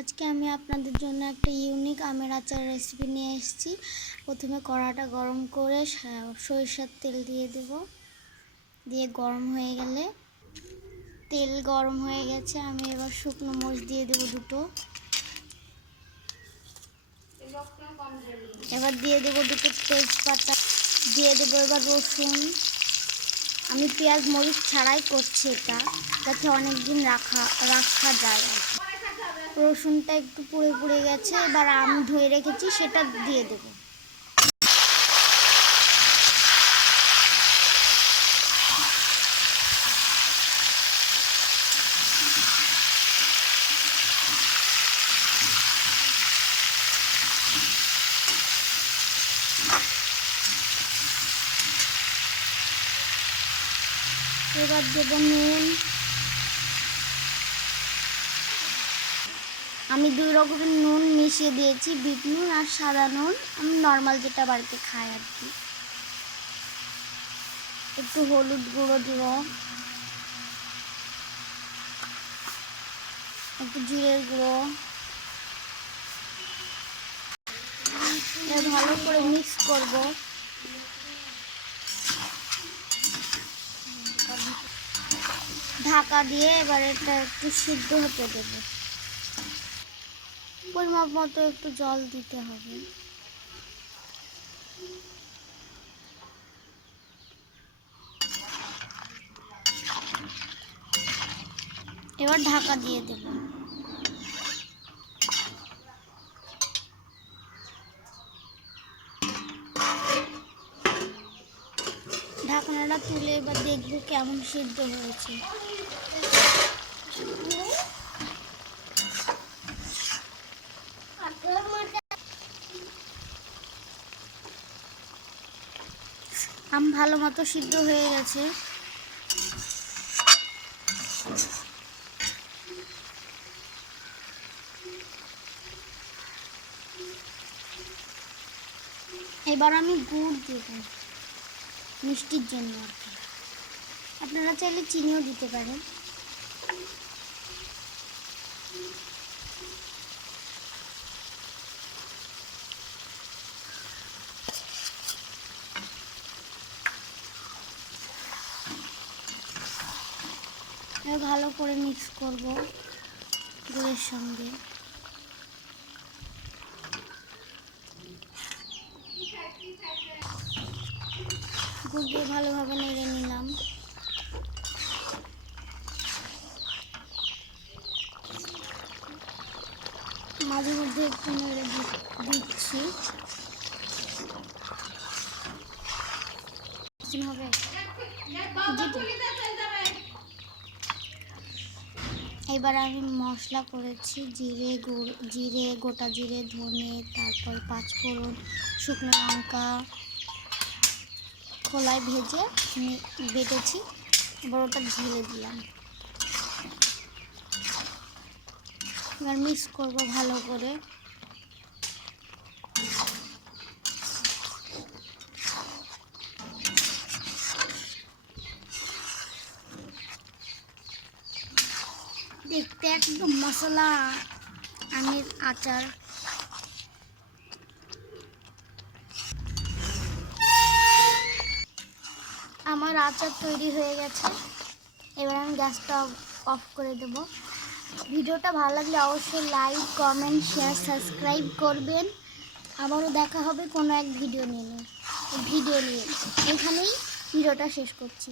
আজকে আমি আপনাদের জন্য একটা ইউনিক আমের আচার রেসিপি নিয়ে এসেছি। প্রথমে কড়াটা গরম করে সরিষার তেল দিয়ে দেব। দিয়ে গরম হয়ে গেলে তেল গরম হয়ে গেছে, আমি এবার শুকনো মরিচ দিয়ে দেব দুটো। এবার দিয়ে দেব দুটো তেজপাতা, দিয়ে দেবো এবার রসুন। আমি পেঁয়াজ মরিচ ছাড়াই করছি এটা, যাতে অনেক দিন রাখা যায়। রসুনটা একটু পুড়ে পুড়ে গেছে, এবার আম ধুয়ে রেখেছি সেটা দিয়ে দেব। এবার দেব নুন। আমি 2 রকমের নুন মিশিয়ে দিয়েছি, বিট নুন আর সাদা নুন, আমি নর্মাল যেটা বাড়িতে খাই আর কি। একটু হলুদ গুঁড়ো দিব, একটু জিরের গুঁড়ো। ভালো করে মিক্স করব। ঢাকা দিয়ে এবার এটা একটু সিদ্ধ হতে দেব। পরিমাপ মতো একটু জল দিতে হবে। এবার ঢাকা দিয়ে দেব। ঢাকনাটা তুলে এবার দেখব কেমন সিদ্ধ হয়েছে। আম ভালো মতো সিদ্ধ হয়ে গেছে। এবার আমি গুড় দেব মিষ্টির জন্য। আপনারা চাইলে চিনিও দিতে পারেন। ভালো করে মিক্স করব গুড়ের সঙ্গে। গুড় দিয়ে ভালোভাবে নেড়ে নিলাম। মাঝে মধ্যে একটু নেড়ে দিচ্ছি। হবে এবার আমি মশলা করেছি জিরে, গোটা জিরে, ধনে, তারপর 5 ফোড়ন, শুকনো লঙ্কা খোলায় ভেজে বেটেছি। এবার ওটা ঢেলে দিলাম। এবার মিক্স করব ভালো করে। দেখতে একদম মশলা আমের আচার। আমার আচার তৈরি হয়ে গেছে। এবার আমি গ্যাসটা অফ করে দেব। ভিডিওটা ভালো লাগলে অবশ্যই লাইক, কমেন্ট, শেয়ার, সাবস্ক্রাইব করবেন। আবারও দেখা হবে কোনো এক ভিডিও নিয়ে। এখানেই ভিডিওটা শেষ করছি।